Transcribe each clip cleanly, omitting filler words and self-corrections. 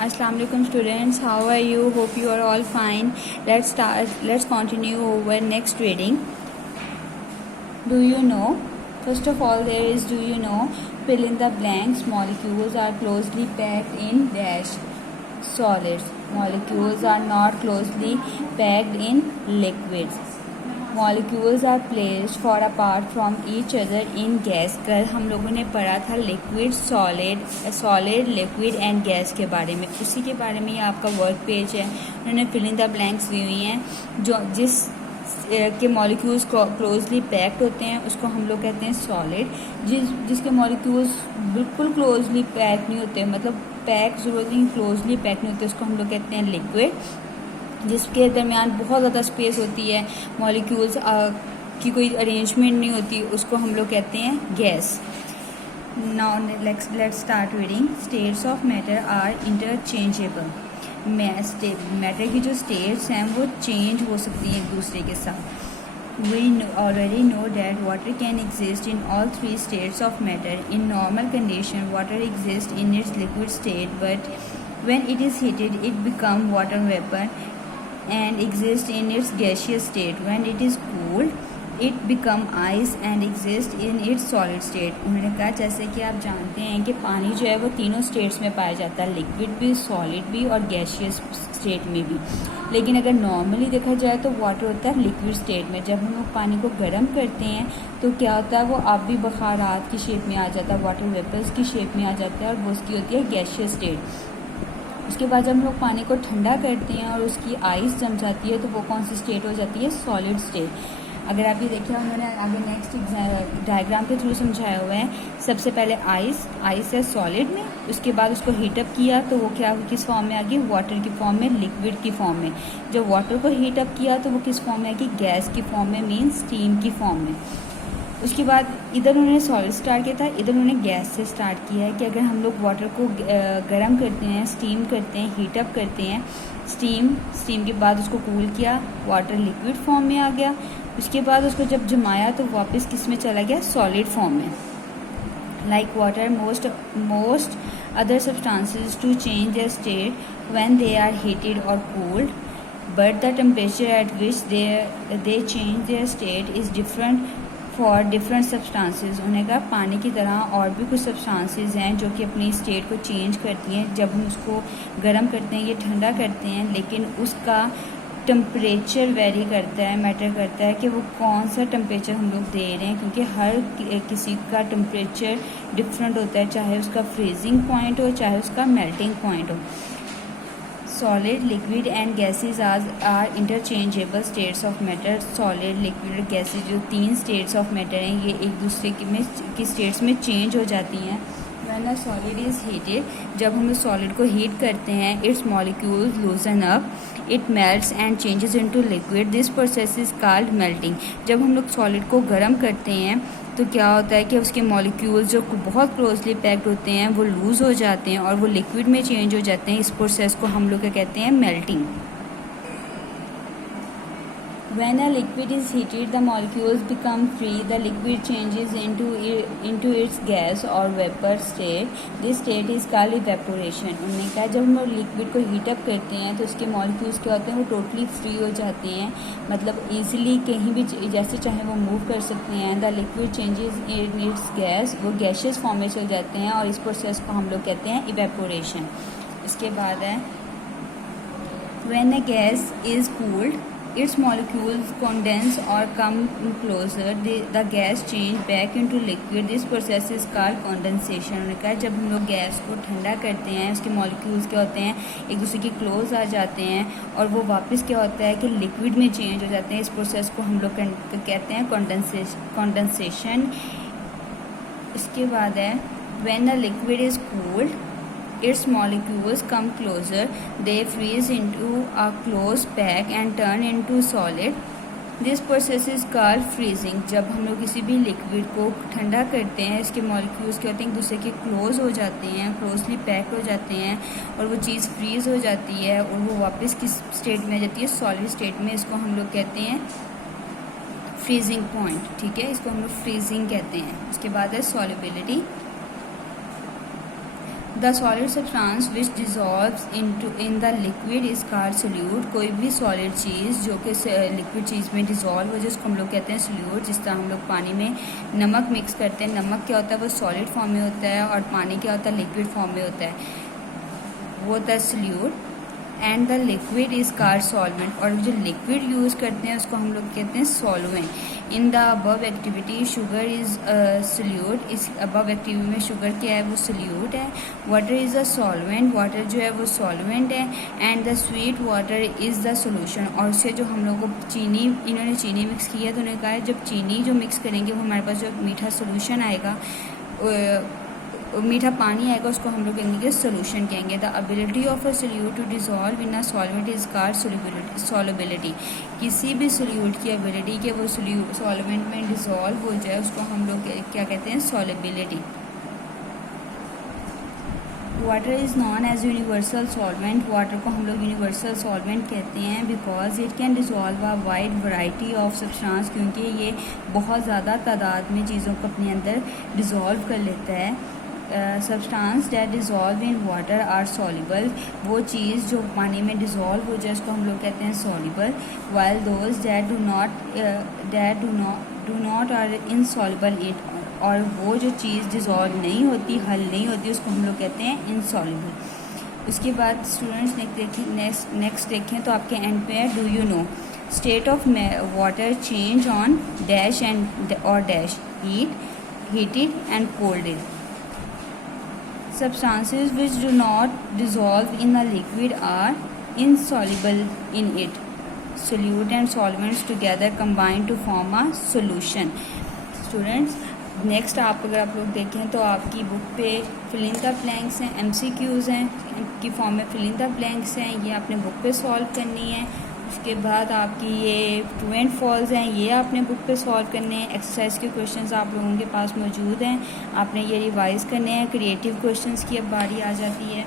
Assalamu alaikum students, how are you? Hope you are all fine. Let's continue over next reading. Do you know? First of all, there is do you know? Fill in the blanks. Molecules are closely packed in dash solids. Molecules are not closely packed in liquids. Molecules are placed far apart from each other in gas. कल हम लोगों ने पढ़ा था liquid, solid, liquid and gas के बारे में। इसी के बारे में ये आपका वर्क पेज है। उन्होंने फिल इन द ब्लैंक्स दी हुई हैं। जो जिस के मॉलिक्यूल्स क्लोजली पैक्ड होते हैं उसको हम लोग कहते हैं सॉलिड। जिसके मॉलिक्यूल्स बिल्कुल क्लोजली पैक नहीं होते, मतलब पैक जरूरत नहीं, क्लोजली पैक नहीं होते, उसको हम लोग कहते हैं लिक्विड। जिसके दरमियान बहुत ज़्यादा स्पेस होती है, मॉलिक्यूल्स की कोई अरेंजमेंट नहीं होती, उसको हम लोग कहते हैं gas. Now let's start reading. States of matter are interchangeable. Matter की जो स्टेट्स हैं वो चेंज हो सकती हैं एक दूसरे के साथ। We already know that water can exist in all three states of matter. In normal condition, water exists in its liquid state, but when it is heated, it becomes water vapor and exists in its gaseous state. When it is cooled, it become ice and exists in its solid state. उन्होंने कहा जैसे कि आप जानते हैं कि पानी जो है वो तीनों स्टेट्स में पाया जाता है, लिक्विड भी, सॉलिड भी और गैसियस स्टेट में भी। लेकिन अगर नॉर्मली देखा जाए तो वाटर होता है लिक्विड स्टेट में। जब हम लोग पानी को गर्म करते हैं तो क्या होता है, वो आबी बखारात की शेप में आ जाता है, वाटर वेपर्स की शेप में आ जाता है, और वो उसकी होती है गैसियस स्टेट। उसके बाद जब हम लोग पानी को ठंडा करते हैं और उसकी आइस जम जाती है तो वो कौन सी स्टेट हो जाती है, सॉलिड स्टेट। अगर आप ये देखिए, उन्होंने आगे नेक्स्ट डायग्राम के थ्रू समझाया हुआ है। सबसे पहले आइस है सॉलिड में, उसके बाद उसको हीटअप किया तो वो क्या किस फॉर्म में आ गई, वाटर की फॉर्म में, लिक्विड की फॉर्म में। जब वाटर को हीटअप किया तो वो किस फॉर्म में आ गई, गैस की फॉर्म में, मीन स्टीम की फॉर्म में। उसके बाद इधर उन्होंने सॉलिड स्टार्ट किया था, इधर उन्होंने गैस से स्टार्ट किया है कि अगर हम लोग वाटर को गर्म करते हैं, स्टीम करते हैं, हीटअप करते हैं, स्टीम के बाद उसको कूल किया, वाटर लिक्विड फॉर्म में आ गया। उसके बाद उसको जब जमाया तो वापस किस में चला गया, सॉलिड फॉर्म में। Like water, most other substances to change their state when they are heated और cooled, but the temperature at which they change their state is different for different substances. उन्होंने कहा पानी की तरह और भी कुछ सब्सटेंसेस हैं जो कि अपनी स्टेट को चेंज करती हैं। जब हम उसको गर्म करते हैं, ये ठंडा करते हैं, लेकिन उसका टेम्परेचर वेरी करता है, मैटर करता है कि वो कौन सा टेम्परेचर हम लोग दे रहे हैं, क्योंकि हर किसी का टेम्परेचर डिफरेंट होता है, चाहे उसका फ्रीजिंग पॉइंट हो, चाहे उसका मेल्टिंग पॉइंट हो। Solid, liquid and gases are interchangeable states of matter. Solid, liquid, gases जो तीन स्टेट्स ऑफ मैटर हैं ये एक दूसरे की स्टेट्स में चेंज हो जाती हैं। When a solid is heated, जब हम सॉलिड को हीट करते हैं, it's molecules लूजन up, it melts and changes into liquid. This process is called melting. जब हम लोग सॉलिड को गर्म करते हैं तो क्या होता है कि उसके मॉलिक्यूल्स जो बहुत क्लोजली पैक्ड होते हैं वो लूज़ हो जाते हैं और वो लिक्विड में चेंज हो जाते हैं। इस प्रोसेस को हम लोग क्या कहते हैं, melting. When a liquid is heated, the molecules become free. The liquid changes into its gas or vapor state. This state is called evaporation. उन्होंने कहा जब हम लोग लिक्विड को हीटअप करते हैं तो उसके मॉलिक्यूल्स क्या होते हैं, वो टोटली फ्री हो जाते हैं, मतलब ईजिली कहीं भी जैसे चाहे वो मूव कर सकते हैं। The liquid changes in its gas, वो गैसियस फॉर्म में चल जाते हैं और इस प्रोसेस को हम लोग कहते हैं इवेपोरेशन। इसके बाद है when a gas is cooled, its molecules condense or come closer. The gas change back into liquid. This process is called condensation. उन्होंने कहा जब हम लोग गैस को ठंडा करते हैं, उसके मॉलिक्यूल्स क्या होते हैं, एक दूसरे के क्लोज आ जाते हैं और वो वापस क्या होता है कि लिक्विड में चेंज हो जाते हैं। इस प्रोसेस को हम लोग कहते हैं कंडेंसेशन। इसके बाद है when a liquid is cooled, its molecules come closer, they freeze into a closed pack and turn into solid. This process is called freezing. जब हम लोग किसी भी लिक्विड को ठंडा करते हैं, इसके मॉलिक्यूल्स क्या होते हैं, एक दूसरे के क्लोज हो जाते हैं, क्लोजली पैक हो जाते हैं और वो चीज़ फ्रीज हो जाती है और वो वापस किस स्टेट में आ जाती है, सॉलिड स्टेट में। इसको हम लोग कहते हैं फ्रीजिंग पॉइंट। ठीक है, इसको हम लोग फ्रीजिंग कहते हैं। उसके बाद है solubility. The solid substance which dissolves in the liquid is called solute. कोई भी सॉलिड चीज़ जो कि लिक्विड चीज़ में डिज़ोल्व हो जाए उसको हम लोग कहते हैं सोल्यूट। जिस तरह हम लोग पानी में नमक मिक्स करते हैं, नमक क्या होता है वो सॉलिड फॉर्म में होता है और पानी क्या होता है लिक्विड फॉर्म में होता है, वो होता है solute. And the liquid is called solvent, और जो लिक्विड यूज़ करते हैं उसको हम लोग कहते हैं solvent. In the above activity sugar is solute. इस अबव एक्टिविटी में शुगर क्या है वो सोल्यूट है। Water is a solvent, water जो है वो सॉल्वेंट है। And the sweet water is the solution, और उससे जो हम लोग को चीनी, इन्होंने चीनी मिक्स किया तो उन्होंने कहा है जब चीनी जो मिक्स करेंगे वो हमारे पास जो मीठा सोल्यूशन आएगा, मीठा पानी आएगा, उसको हम लोग कहेंगे सोल्यूशन कहेंगे। The ability of a solute to dissolve in a solvent is called solubility. किसी भी सोल्यूट की एबिलिटी के वो सॉल्वेंट में डिज़ोल्व हो जाए उसको हम लोग क्या कहते हैं, solubility. Water is known as universal solvent. Water को हम लोग यूनिवर्सल सॉल्वेंट कहते हैं because it can dissolve a wide variety of substance, क्योंकि ये बहुत ज़्यादा तादाद में चीज़ों को अपने अंदर डिज़ोल्व कर लेता है। Substance that dissolve in water are soluble. वो चीज़ जो पानी में डिज़ोल्व हो जाए उसको हम लोग कहते हैं soluble. While those that do not are insoluble it, और वो जो चीज़ डिज़ोल्व नहीं होती, हल नहीं होती, उसको हम लोग कहते हैं इनसॉल्युबल। उसके बाद स्टूडेंट्स नेक्स्ट देखें तो आपके एंड पे है do you know. State of water change on dash and और dash heated and colded. Substances which do not dissolve in a liquid are insoluble in it. Solute and solvents together combine to form a solution. Students, next आप लोग देखें तो आपकी book पे fill in the blanks हैं, MCQs हैं की form में फिल इन द ब्लैंक्स हैं, ये आपने बुक पे सॉल्व करनी है। उसके बाद आपकी ये ट्रू एंड फॉल्स हैं, ये आपने बुक पे सॉल्व करने हैं। एक्सरसाइज के क्वेश्चंस आप लोगों के पास मौजूद हैं, आपने ये रिवाइज करने हैं। क्रिएटिव क्वेश्चंस की अब बारी आ जाती है।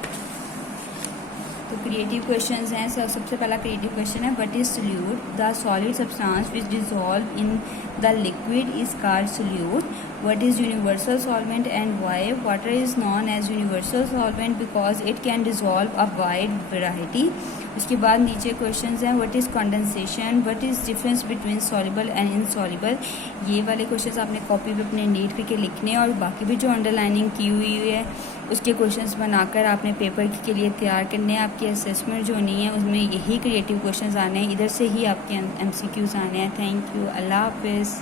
तो क्रिएटिव क्वेश्चंस हैं, सबसे पहला क्रिएटिव क्वेश्चन है what is solute. The solid substance which dissolve in the liquid is called solute. What is universal solvent and why. Water is known as universal solvent because it can dissolve a wide variety. उसके बाद नीचे questions हैं what is condensation, what is difference between soluble and insoluble. ये वाले questions आपने copy पे अपने NEET करके लिखने हैं, और बाकी भी जो अंडरलाइनिंग की हुई है उसके क्वेश्चंस बनाकर आपने पेपर के लिए तैयार करने हैं। आपकी असेसमेंट जो नहीं है उसमें यही क्रिएटिव क्वेश्चंस आने हैं, इधर से ही आपके MCQs आने हैं। थैंक यू, अल्लाह हाफिज़।